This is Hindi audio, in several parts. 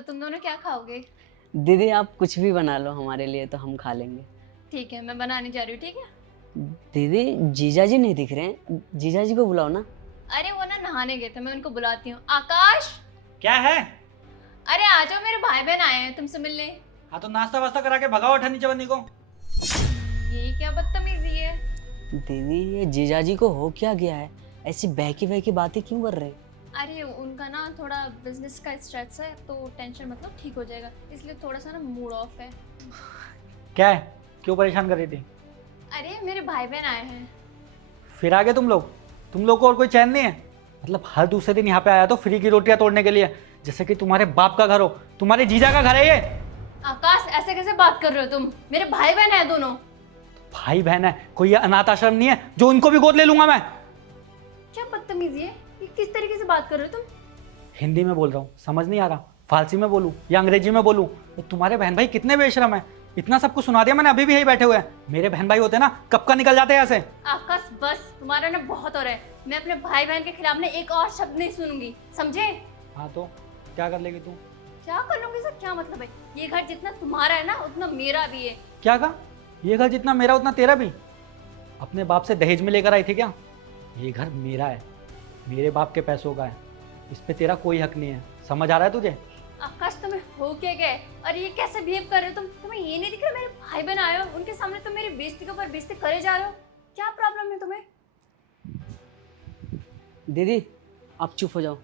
तो तुम दोनों क्या खाओगे? दीदी आप कुछ भी बना लो हमारे लिए तो हम खा लेंगे। ठीक है, मैं बनाने जा रही हूँ, ठीक है? दीदी जीजा जी नहीं दिख रहे हैं, जीजा जी को बुलाओ ना। अरे वो ना नहाने गए थे, मैं उनको बुलाती हूँ। आकाश, क्या है? अरे आ जाओ, मेरे भाई बहन आए हैं तुमसे मिलने। हाँ तो नाश्ता वास्ता करा के भगाओ ठन्नी चवन्नी को। ये क्या बदतमीजी है? दीदी ये जीजा जी को हो क्या गया है, ऐसी बहकी बहकी बातें क्यों कर रहे हैं? अरे उनका ना थोड़ा बिजनेस का स्ट्रेस है, तो टेंशन मतलब ठीक हो जाएगा, इसलिए थोड़ा सा ना मूड ऑफ है। क्या है? क्यों परेशान कर रही थी? अरे मेरे भाई बहन आए हैं। फिर आ गए तुम लोग को और कोई चैन नहीं है? मतलब हर दूसरे दिन यहाँ पे आया तो फ्री की रोटियां तोड़ने के लिए, जैसे कि तुम्हारे बाप का घर हो, तुम्हारे जीजा का घर है ये। आकाश, ऐसे कैसे बात कर रहे हो तुम? मेरे भाई बहन है दोनों। भाई बहन है, कोई ये अनाथ आश्रम नहीं है जो उनको भी गोद ले लूंगा मैं। क्या बदतमीजी है? ये किस तरीके से बात कर रहे हो तुम? हिंदी में बोल रहा हूँ, समझ नहीं आ रहा? फारसी में बोलूँ या अंग्रेजी में बोलूँ? तो तुम्हारे बहन भाई कितने बेशरम है, इतना सब कुछ सुना दिया मैंने, अभी भी यही बैठे हुए हैं। मेरे बहन भाई होते ना कब का निकल जाते हैं ऐसे। आकाश बस, तुम्हारा ना बहुत हो रहा है। मैं अपने भाई बहन के खिलाफ ना एक और शब्द नहीं सुनूंगी, समझे? हाँ तो क्या कर लेगी तू? क्या कर लूंगी सर, क्या मतलब है? ये घर जितना तुम्हारा है ना उतना मेरा भी है। क्या कहा? ये घर जितना मेरा उतना तेरा भी? अपने बाप से दहेज में लेकर आई थी क्या? ये घर मेरा है, मेरे बाप के पैसों का है, इस पे तेरा कोई हक नहीं है, समझ आ रहा है तुझे? आकाश तुम्हें हो क्या गए? और ये कैसे बिहेव कर रहे हो तुम? तुम्हें ये नहीं दिख रहा मेरे भाई बहन आए हो, उनके सामने तुम मेरी बेइज्जती के ऊपर बेइज्जती करे जा रहे हो? क्या प्रॉब्लम है तुम्हें? दीदी आप चुप हो जाओ।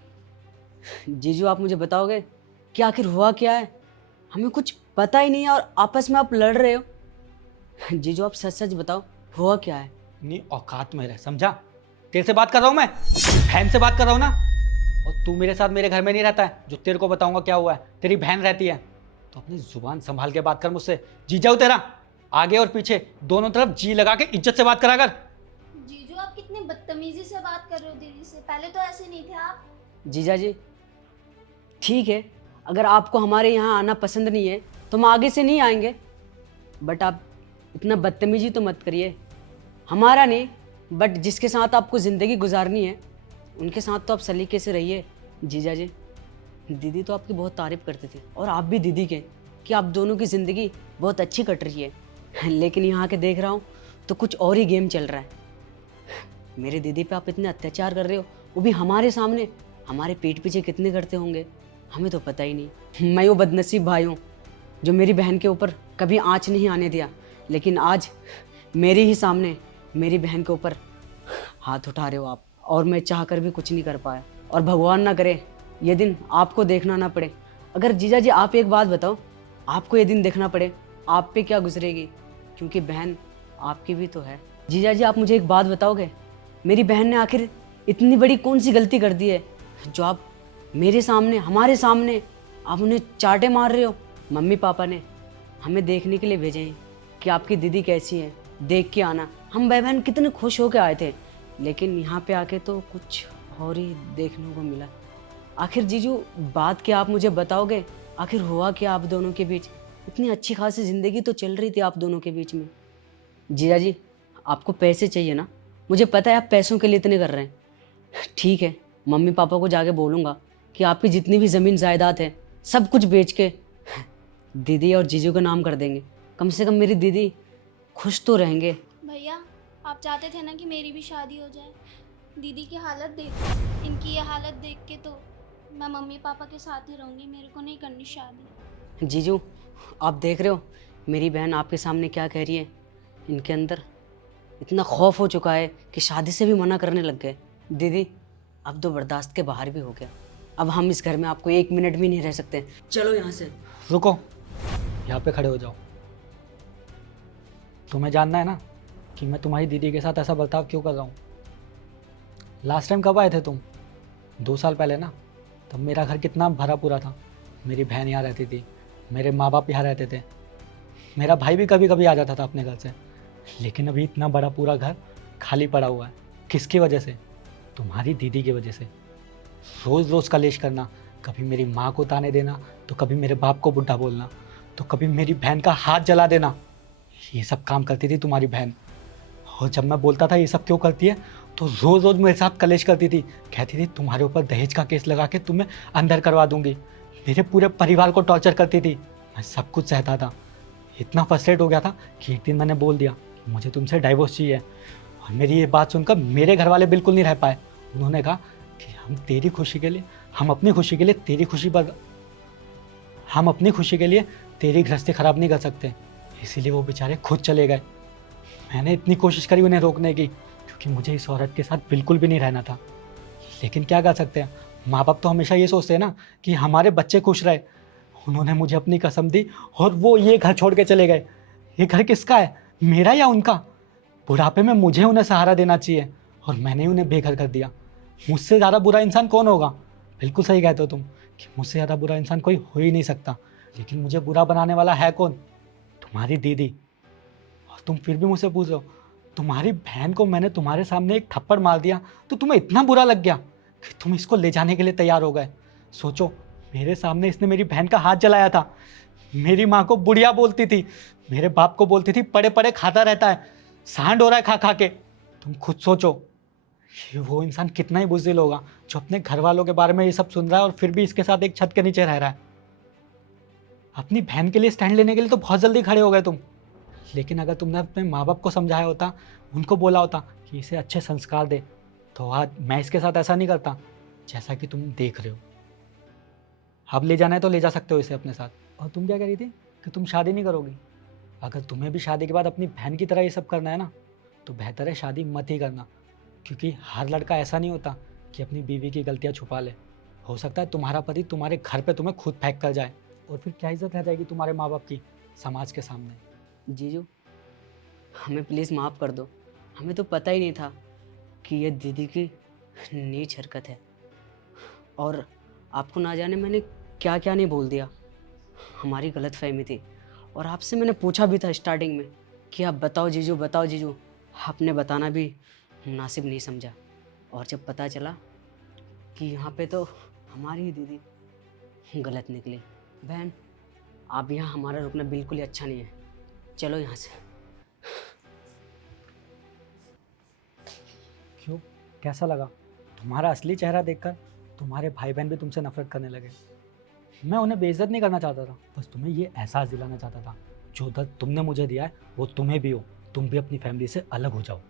जीजू आप मुझे बताओगे कि आखिर हुआ क्या है? हमें कुछ पता ही नहीं है और आपस में आप लड़ रहे हो। जीजू आप सच सच बताओ, हुआ क्या है? नहीं औकात में रह, समझा? तेरे से बात कर रहा हूँ मैं, बहन से बात कर रहा हूँ ना। और तू मेरे साथ मेरे घर में नहीं रहता है, जो तेरे को बताऊंगा क्या हुआ है, तेरी बहन रहती है। तो अपनी जुबान संभाल के बात कर मुझसे। जी जाओ तेरा, आगे और पीछे दोनों तरफ जी लगा के इज्जत से बात करा कर। जीजू आप कितनी बदतमीजी से बात कर रहे हो दीदी से, पहले तो ऐसे नहीं थे आप। जीजा जी ठीक है, अगर आपको हमारे यहाँ आना पसंद नहीं है तो हम आगे से नहीं आएंगे, बट आप इतना बदतमीजी तो मत करिए। हमारा नहीं, बट जिसके साथ आपको ज़िंदगी गुजारनी है उनके साथ तो आप सलीके से रहिए। जीजा जी दीदी तो आपकी बहुत तारीफ़ करती थी और आप भी दीदी के, कि आप दोनों की ज़िंदगी बहुत अच्छी कट रही है। लेकिन यहाँ के देख रहा हूँ तो कुछ और ही गेम चल रहा है। मेरे दीदी पे आप इतने अत्याचार कर रहे हो, वो भी हमारे सामने। हमारे पीठ पीछे कितने करते होंगे हमें तो पता ही नहीं। मैं वो बदनसीब भाई हूँ जो मेरी बहन के ऊपर कभी आँच नहीं आने दिया, लेकिन आज मेरे ही सामने मेरी बहन के ऊपर हाथ उठा रहे हो आप, और मैं चाह कर भी कुछ नहीं कर पाया। और भगवान ना करे ये दिन आपको देखना ना पड़े। अगर जीजा जी आप एक बात बताओ, आपको ये दिन देखना पड़े, आप पे क्या गुजरेगी? क्योंकि बहन आपकी भी तो है। जीजा जी आप मुझे एक बात बताओगे, मेरी बहन ने आखिर इतनी बड़ी कौन सी गलती कर दी है जो आप मेरे सामने, हमारे सामने आप उन्हें चाटे मार रहे हो? मम्मी पापा ने हमें देखने के लिए भेजे हैं कि आपकी दीदी कैसी है, देख के आना। हम भाई बहन कितने खुश होकर आए थे, लेकिन यहाँ पे आके तो कुछ और ही देखने को मिला। आखिर जीजू बात क्या आप मुझे बताओगे, आखिर हुआ क्या आप दोनों के बीच? इतनी अच्छी खासी ज़िंदगी तो चल रही थी आप दोनों के बीच में। जीजा जी आपको पैसे चाहिए ना, मुझे पता है आप पैसों के लिए इतने कर रहे हैं। ठीक है, मम्मी पापा को जाके बोलूँगा कि आपकी जितनी भी ज़मीन जायदाद है सब कुछ बेच के दीदी और जीजू का नाम कर देंगे। कम से कम मेरी दीदी खुश तो रहेंगे। भैया आप चाहते थे ना कि मेरी भी शादी हो जाए। दीदी की हालत देखो, इनकी ये हालत देख के तो मैं मम्मी पापा के साथ ही रहूँगी, मेरे को नहीं करनी शादी। जीजू आप देख रहे हो मेरी बहन आपके सामने क्या कह रही है? इनके अंदर इतना खौफ हो चुका है कि शादी से भी मना करने लग गए। दीदी अब तो बर्दाश्त के बाहर भी हो गया, अब हम इस घर में आपको एक मिनट भी नहीं रह सकते। चलो यहाँ से। रुको, यहाँ पे खड़े हो जाओ। तुम्हें जानना है ना कि मैं तुम्हारी दीदी के साथ ऐसा बर्ताव क्यों कर रहा हूँ? लास्ट टाइम कब आए थे तुम? 2 साल पहले ना। तब मेरा घर कितना भरा पूरा था, मेरी बहन यहाँ रहती थी, मेरे माँ बाप यहाँ रहते थे, मेरा भाई भी कभी कभी आ जाता था अपने घर से। लेकिन अभी इतना बड़ा पूरा घर खाली पड़ा हुआ है, किसकी वजह से? तुम्हारी दीदी की वजह से। रोज़ रोज़ कलेश करना, कभी मेरी माँ को ताने देना, तो कभी मेरे बाप को बुढ़ा बोलना, तो कभी मेरी बहन का हाथ जला देना, ये सब काम करती थी तुम्हारी बहन। और जब मैं बोलता था ये सब क्यों करती है, तो रोज़ रोज़ मेरे साथ कलेश करती थी, कहती थी तुम्हारे ऊपर दहेज का केस लगा के तुम्हें अंदर करवा दूंगी। मेरे पूरे परिवार को टॉर्चर करती थी। मैं सब कुछ सहता था। इतना फ्रस्ट्रेट हो गया था कि एक दिन मैंने बोल दिया कि मुझे तुमसे डाइवोर्स चाहिए। और मेरी ये बात सुनकर मेरे घर वाले बिल्कुल नहीं रह पाए। उन्होंने कहा कि हम तेरी खुशी के लिए, हम अपनी खुशी के लिए तेरी खुशी पर, हम अपनी खुशी के लिए तेरी गृहस्थी खराब नहीं कर सकते। इसीलिए वो बेचारे खुद चले गए। मैंने इतनी कोशिश करी उन्हें रोकने की, क्योंकि मुझे इस औरत के साथ बिल्कुल भी नहीं रहना था। लेकिन क्या कर सकते हैं, माँ बाप तो हमेशा ये सोचते हैं ना कि हमारे बच्चे खुश रहे। उन्होंने मुझे अपनी कसम दी और वो ये घर छोड़ के चले गए। ये घर किसका है, मेरा या उनका? बुढ़ापे में मुझे उन्हें सहारा देना चाहिए और मैंने ही उन्हें बेघर कर दिया। मुझसे ज़्यादा बुरा इंसान कौन होगा? बिल्कुल सही कहते हो तुम कि मुझसे ज़्यादा बुरा इंसान कोई हो ही नहीं सकता। लेकिन मुझे बुरा बनाने वाला है कौन? तुम्हारी दीदी। और तुम फिर भी मुझसे पूछ रहे हो। तुम्हारी बहन को मैंने तुम्हारे सामने एक थप्पड़ मार दिया तो तुम्हें इतना बुरा लग गया कि तुम इसको ले जाने के लिए तैयार हो गए। सोचो, मेरे सामने इसने मेरी बहन का हाथ जलाया था। मेरी माँ को बुढ़िया बोलती थी, मेरे बाप को बोलती थी पड़े पड़े खाता रहता है, सांड हो रहा है खा खा के। तुम खुद सोचो कि वो इंसान कितना ही बुज़दिल होगा जो अपने घर वालों के बारे में ये सब सुन रहा है और फिर भी इसके साथ एक छत के नीचे रह रहा है। अपनी बहन के लिए स्टैंड लेने के लिए तो बहुत जल्दी खड़े हो गए तुम। लेकिन अगर तुमने अपने माँ बाप को समझाया होता, उनको बोला होता कि इसे अच्छे संस्कार दे, तो आज मैं इसके साथ ऐसा नहीं करता जैसा कि तुम देख रहे हो। अब ले जाना है तो ले जा सकते हो इसे अपने साथ। और तुम क्या कह रही थी कि तुम शादी नहीं करोगी? अगर तुम्हें भी शादी के बाद अपनी बहन की तरह ये सब करना है ना, तो बेहतर है शादी मत ही करना। क्योंकि हर लड़का ऐसा नहीं होता कि अपनी बीवी की गलतियाँ छुपा ले। हो सकता है तुम्हारा पति तुम्हारे घर पे तुम्हें खुद फेंक कर जाए, और फिर क्या इज्जत रह जाएगी तुम्हारे माँ बाप की समाज के सामने। जीजू, हमें प्लीज़ माफ़ कर दो। हमें तो पता ही नहीं था कि ये दीदी की नीच हरकत है, और आपको ना जाने मैंने क्या क्या नहीं बोल दिया। हमारी गलतफहमी थी, और आपसे मैंने पूछा भी था स्टार्टिंग में कि आप बताओ जीजू, बताओ जीजू। आपने बताना भी मुनासिब नहीं समझा, और जब पता चला कि यहाँ पे तो हमारी ही दीदी गलत निकली। बहन, आप यहाँ हमारा रुकना बिल्कुल ही अच्छा नहीं है। चलो यहाँ से। क्यों, कैसा लगा तुम्हारा असली चेहरा देखकर? तुम्हारे भाई बहन भी तुमसे नफरत करने लगे। मैं उन्हें बेइज्जत नहीं करना चाहता था, बस तुम्हें ये एहसास दिलाना चाहता था जो दर्द तुमने मुझे दिया है वो तुम्हें भी हो। तुम भी अपनी फैमिली से अलग हो जाओ।